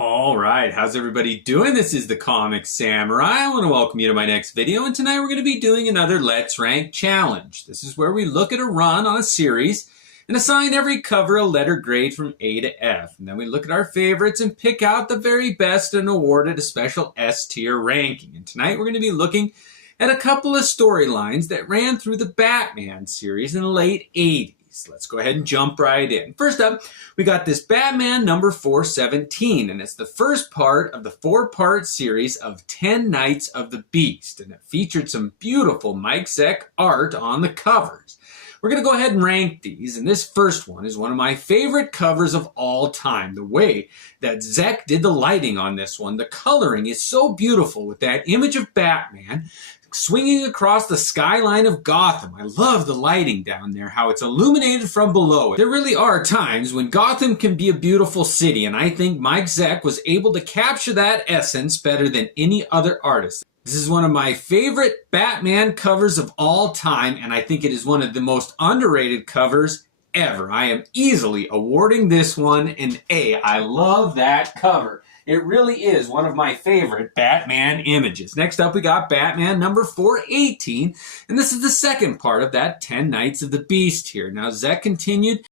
All right, how's everybody doing? This is the Comic Samurai. I want to welcome you to my next video, and tonight we're going to be doing another Let's Rank challenge. This is where we look at a run on a series and assign every cover a letter grade from A to F. And then we look at our favorites and pick out the very best and award it a special S tier ranking. And tonight we're going to be looking at a couple of storylines that ran through the Batman series in the late 80s. Let's go ahead and jump right in. First up, we got this Batman number 417, and it's the first part of the 4-part series of 10 Nights of the Beast, and it featured some beautiful Mike Zeck art on the covers. We're going to go ahead and rank these, and this first one is one of my favorite covers of all time. The way that Zeck did the lighting on this one, the coloring is so beautiful with that image of Batman swinging across the skyline of Gotham. I love the lighting down there, how it's illuminated from below. There really are times when Gotham can be a beautiful city, and I think Mike Zeck was able to capture that essence better than any other artist. This is one of my favorite Batman covers of all time, and I think it is one of the most underrated covers ever. I am easily awarding this one an A. I love that cover. It really is one of my favorite Batman images. Next up, we got Batman number 418, and this is the second part of that 10 Nights of the Beast here. Now, Zeck continued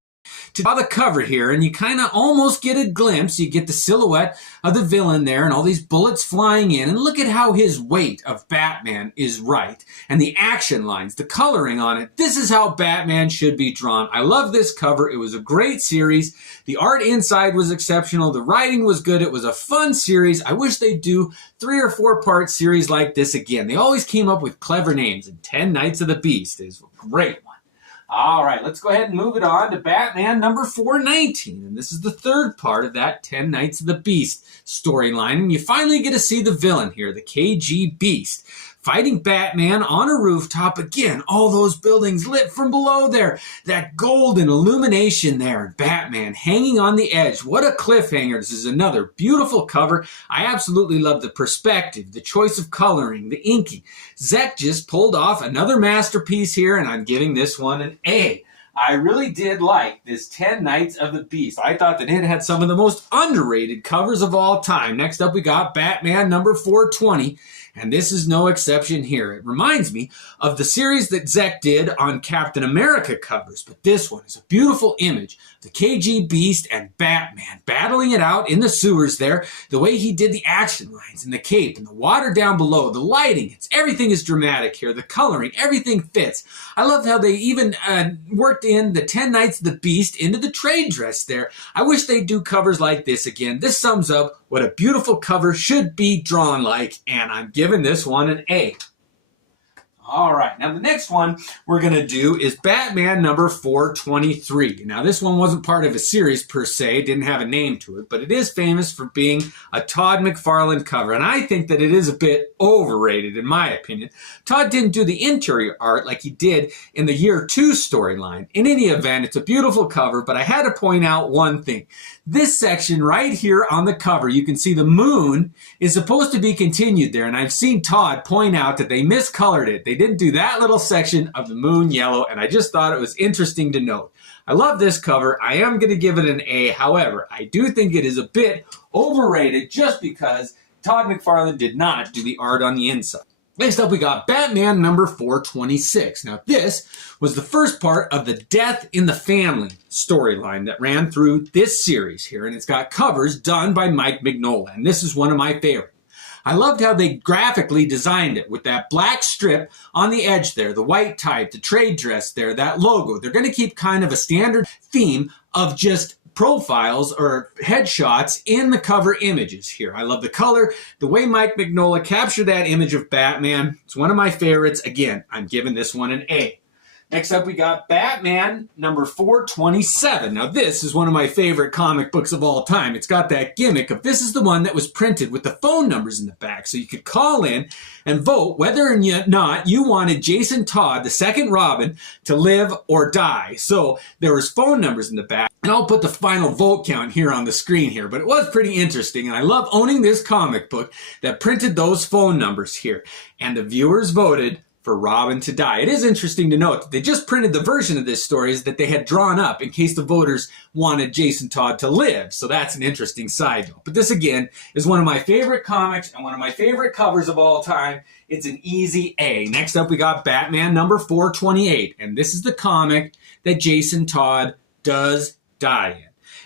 to draw the cover here, and you kind of almost get a glimpse. You get the silhouette of the villain there and all these bullets flying in, and look at how his weight of Batman is right, and the action lines, the coloring on it. This is how Batman should be drawn. I love this cover. It was a great series. The art inside was exceptional. The writing was good. It was a fun series. I wish they'd do 3 or 4-part series like this again. They always came up with clever names, and 10 Nights of the Beast is a great one. All right, let's go ahead and move it on to Batman number 419. And this is the third part of that 10 Nights of the Beast storyline. And you finally get to see the villain here, the KG Beast, fighting Batman on a rooftop. Again, all those buildings lit from below there. That golden illumination there. And Batman hanging on the edge. What a cliffhanger. This is another beautiful cover. I absolutely love the perspective, the choice of coloring, the inking. Zeck just pulled off another masterpiece here, and I'm giving this one an A. I really did like this 10 Nights of the Beast. I thought that it had some of the most underrated covers of all time. Next up, we got Batman number 420. And this is no exception here. It reminds me of the series that Zeck did on Captain America covers, but this one is a beautiful image. The KG Beast and Batman battling it out in the sewers there. The way he did the action lines and the cape and the water down below, the lighting, everything is dramatic here. The coloring, everything fits. I love how they even worked in the 10 Nights of the Beast into the trade dress there. I wish they'd do covers like this again. This sums up what a beautiful cover should be drawn like, and I'm giving this one an A. All right, now the next one we're going to do is Batman number 423. Now this one wasn't part of a series per se, didn't have a name to it, but it is famous for being a Todd McFarlane cover, and I think that it is a bit overrated in my opinion. Todd didn't do the interior art like he did in the Year 2 storyline. In any event, it's a beautiful cover, but I had to point out one thing. This section right here on the cover, you can see the moon is supposed to be continued there, and I've seen Todd point out that they miscolored it. They didn't do that little section of the moon yellow, and I just thought it was interesting to note. I love this cover. I am going to give it an A. However, I do think it is a bit overrated just because Todd McFarlane did not do the art on the inside. Next up, we got Batman number 426. Now, this was the first part of the Death in the Family storyline that ran through this series here, and it's got covers done by Mignola, and this is one of my favorites. I loved how they graphically designed it with that black strip on the edge there, the white type, the trade dress there, that logo. They're going to keep kind of a standard theme of just profiles or headshots in the cover images here. I love the color, the way Mike Mignola captured that image of Batman. It's one of my favorites. Again, I'm giving this one an A. Next up, we got Batman number 427. Now, this is one of my favorite comic books of all time. It's got that gimmick of this is the one that was printed with the phone numbers in the back. So you could call in and vote whether or not you wanted Jason Todd, the second Robin, to live or die. So there was phone numbers in the back. And I'll put the final vote count here on the screen here. But it was pretty interesting. And I love owning this comic book that printed those phone numbers here. And the viewers voted for Robin to die. It is interesting to note that they just printed the version of this story that they had drawn up in case the voters wanted Jason Todd to live. So that's an interesting side note. But this, again, is one of my favorite comics and one of my favorite covers of all time. It's an easy A. Next up, we got Batman number 428. And this is the comic that Jason Todd does die in.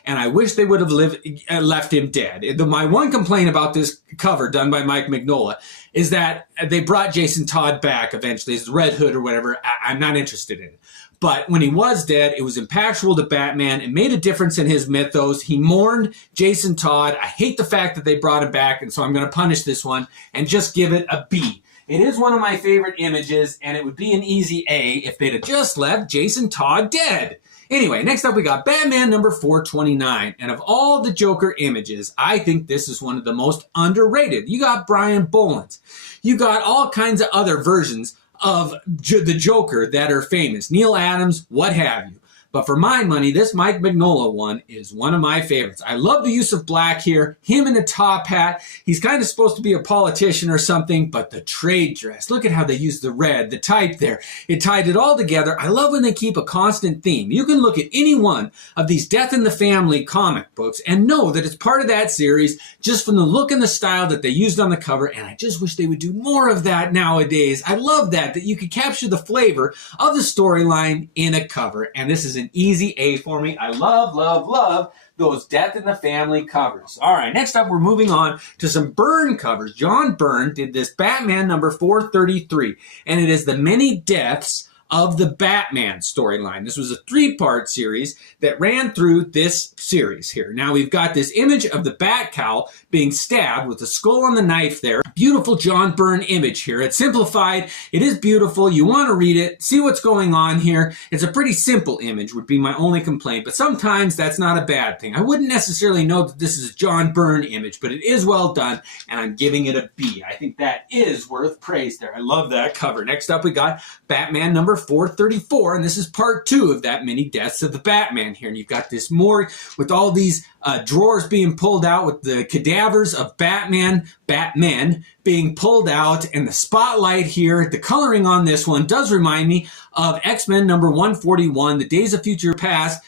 And I wish they would have left him dead. My one complaint about this cover done by Mike Mignola is that they brought Jason Todd back eventually as Red Hood or whatever. I'm not interested in it. But when he was dead, it was impactful to Batman. It made a difference in his mythos. He mourned Jason Todd. I hate the fact that they brought him back, and so I'm going to punish this one and just give it a B. It is one of my favorite images, and it would be an easy A if they'd have just left Jason Todd dead. Anyway, next up we got Batman number 429. And of all the Joker images, I think this is one of the most underrated. You got Brian Boland's. You got all kinds of other versions of the Joker that are famous. Neil Adams, what have you. But for my money, this Mike Mignola one is one of my favorites. I love the use of black here. Him in a top hat. He's kind of supposed to be a politician or something, but the trade dress. Look at how they use the red, the type there. It tied it all together. I love when they keep a constant theme. You can look at any one of these Death in the Family comic books and know that it's part of that series just from the look and the style that they used on the cover, and I just wish they would do more of that nowadays. I love that you could capture the flavor of the storyline in a cover, and this is an easy A for me. I love, love, love those Death in the Family covers. All right, next up, we're moving on to some Byrne covers. John Byrne did this Batman number 433, and it is the many deaths of the Batman storyline. This was a 3-part series that ran through this series here. Now we've got this image of the bat cowl being stabbed with the skull on the knife there. Beautiful John Byrne image here. It's simplified. It is beautiful. You want to read it, see what's going on here. It's a pretty simple image would be my only complaint, but sometimes that's not a bad thing. I wouldn't necessarily know that this is a John Byrne image, but it is well done, and I'm giving it a B. I think that is worth praise there. I love that cover. Next up, we got Batman number 434, and this is part 2 of that many deaths of the Batman here. And you've got this morgue with all these drawers being pulled out with the cadavers of Batmen being pulled out, and the spotlight here, the coloring on this one does remind me of X-Men number 141, The Days of Future Past,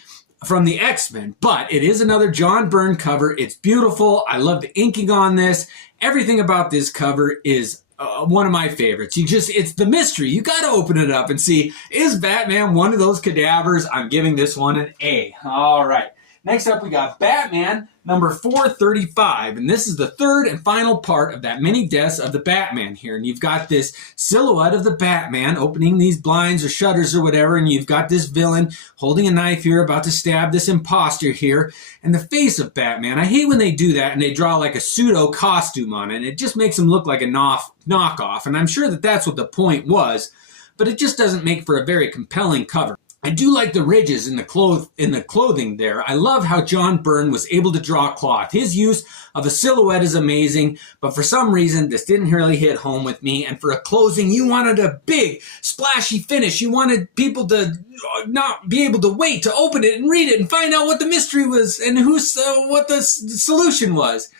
from the X-Men, but it is another John Byrne cover. It's beautiful. I love the inking on this. Everything about this cover is one of my favorites. It's the mystery. You got to open it up and see, is Batman one of those cadavers? I'm giving this one an A. All right. Next up, we got Batman number 435, and this is the third and final part of that many deaths of the Batman here. And you've got this silhouette of the Batman opening these blinds or shutters or whatever, and you've got this villain holding a knife here about to stab this imposter here, and the face of Batman. I hate when they do that and they draw like a pseudo costume on it, and it just makes him look like a knockoff, and I'm sure that that's what the point was, but it just doesn't make for a very compelling cover. I do like the ridges in the clothing there. I love how John Byrne was able to draw cloth. His use of a silhouette is amazing, but for some reason, this didn't really hit home with me. And for a closing, you wanted a big, splashy finish. You wanted people to not be able to wait to open it and read it and find out what the mystery was and what the solution was.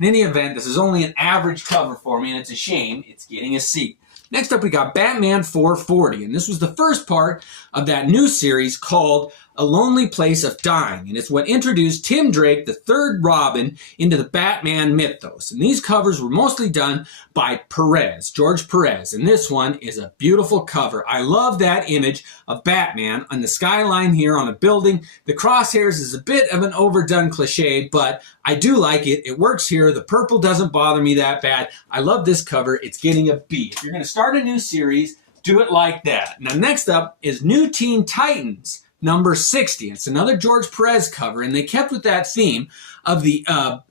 In any event, this is only an average cover for me, and it's a shame. It's getting a C. Next up, we got Batman 440, and this was the first part of that new series called A Lonely Place of Dying, and it's what introduced Tim Drake, the third Robin, into the Batman mythos. And these covers were mostly done by Perez, George Perez, and this one is a beautiful cover. I love that image of Batman on the skyline here on a building. The crosshairs is a bit of an overdone cliche, but I do like it. It works here. The purple doesn't bother me that bad. I love this cover. It's getting a B. If you're going to start a new series, do it like that. Now, next up is New Teen Titans number 60. It's another George Perez cover, and they kept with that theme of the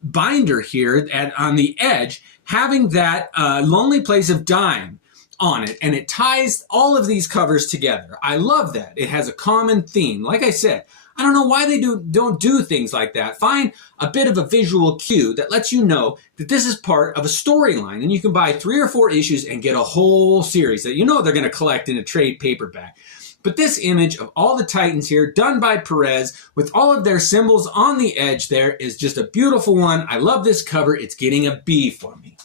binder here on the edge, having that Lonely Place of Dying on it, and it ties all of these covers together. I love that. It has a common theme. Like I said, I don't know why they don't do things like that. Find a bit of a visual cue that lets you know that this is part of a storyline, and you can buy 3 or 4 issues and get a whole series that you know they're going to collect in a trade paperback. But this image of all the Titans here, done by Perez, with all of their symbols on the edge there, is just a beautiful one. I love this cover. It's getting a B for me.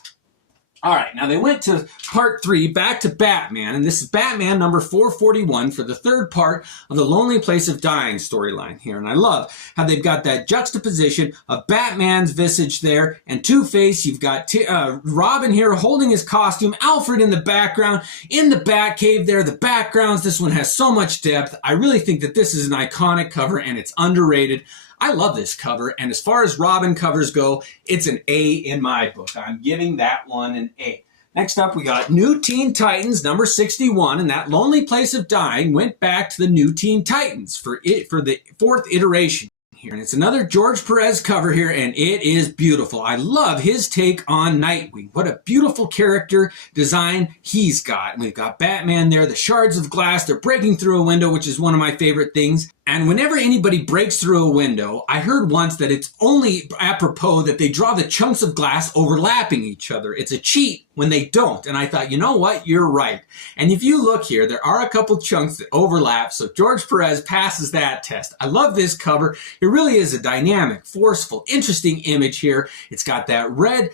All right, now they went to part 3, back to Batman, and this is Batman number 441 for the third part of the Lonely Place of Dying storyline here. And I love how they've got that juxtaposition of Batman's visage there and Two-Face. You've got Robin here holding his costume, Alfred in the background, in the Batcave there, the backgrounds. This one has so much depth. I really think that this is an iconic cover and it's underrated. I love this cover, and as far as Robin covers go, it's an A in my book. I'm giving that one an A. Next up, we got New Teen Titans, number 61, and that Lonely Place of Dying went back to the New Teen Titans for the 4th iteration here. And it's another George Perez cover here, and it is beautiful. I love his take on Nightwing. What a beautiful character design he's got. And we've got Batman there, the shards of glass, they're breaking through a window, which is one of my favorite things. And whenever anybody breaks through a window, I heard once that it's only apropos that they draw the chunks of glass overlapping each other. It's a cheat when they don't. And I thought, you know what? You're right. And if you look here, there are a couple chunks that overlap. So George Perez passes that test. I love this cover. It really is a dynamic, forceful, interesting image here. It's got that red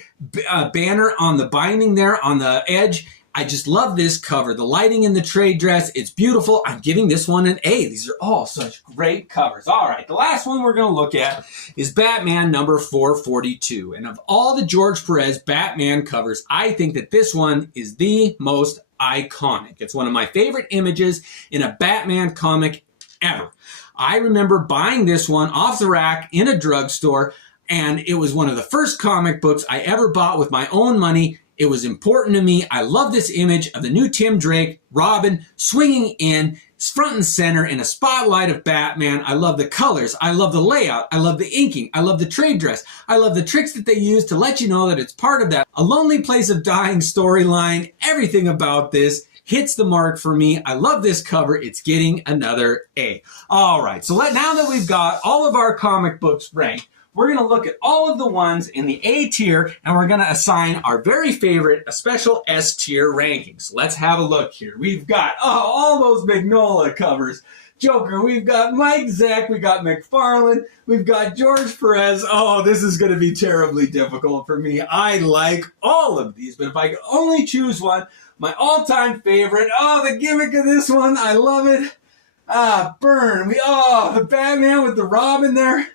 banner on the binding there on the edge. I just love this cover. The lighting in the trade dress, it's beautiful. I'm giving this one an A. These are all such great covers. All right, the last one we're going to look at is Batman number 442. And of all the George Perez Batman covers, I think that this one is the most iconic. It's one of my favorite images in a Batman comic ever. I remember buying this one off the rack in a drugstore, and it was one of the first comic books I ever bought with my own money. It was important to me. I love this image of the new Tim Drake, Robin, swinging in front and center in a spotlight of Batman. I love the colors. I love the layout. I love the inking. I love the trade dress. I love the tricks that they use to let you know that it's part of that A Lonely Place of Dying storyline. Everything about this hits the mark for me. I love this cover. It's getting another A. All right, so now that we've got all of our comic books ranked, we're going to look at all of the ones in the A tier, and we're going to assign our very favorite a special S tier ranking. So let's have a look here. We've got all those Mignola covers. Joker, we've got Mike Zeck, we got McFarlane, we've got George Perez. Oh, this is going to be terribly difficult for me. I like all of these, but if I could only choose one, my all-time favorite, the gimmick of this one, I love it. Byrne, the Batman with the Robin there.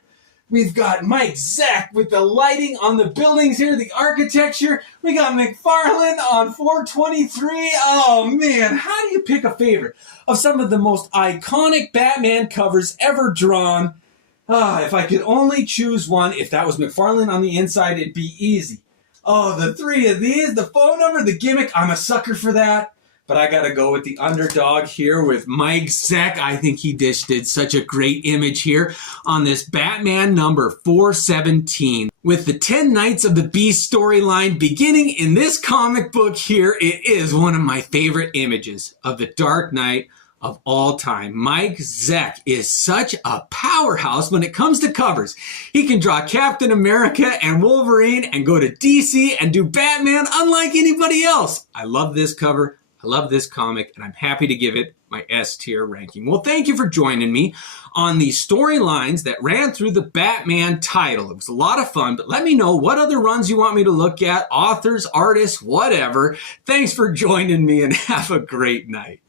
We've got Mike Zeck with the lighting on the buildings here, the architecture. We got McFarlane on 423. Oh, man, how do you pick a favorite of some of the most iconic Batman covers ever drawn? If I could only choose one, if that was McFarlane on the inside, it'd be easy. The 3 of these, the phone number, the gimmick, I'm a sucker for that. But I got to go with the underdog here with Mike Zeck. I think he did such a great image here on this Batman number 417. With the 10 Nights of the Beast storyline beginning in this comic book here, it is one of my favorite images of the Dark Knight of all time. Mike Zeck is such a powerhouse when it comes to covers. He can draw Captain America and Wolverine and go to DC and do Batman unlike anybody else. I love this cover. I love this comic, and I'm happy to give it my S tier ranking. Well, thank you for joining me on the storylines that ran through the Batman title. It was a lot of fun, but let me know what other runs you want me to look at, authors, artists, whatever. Thanks for joining me, and have a great night.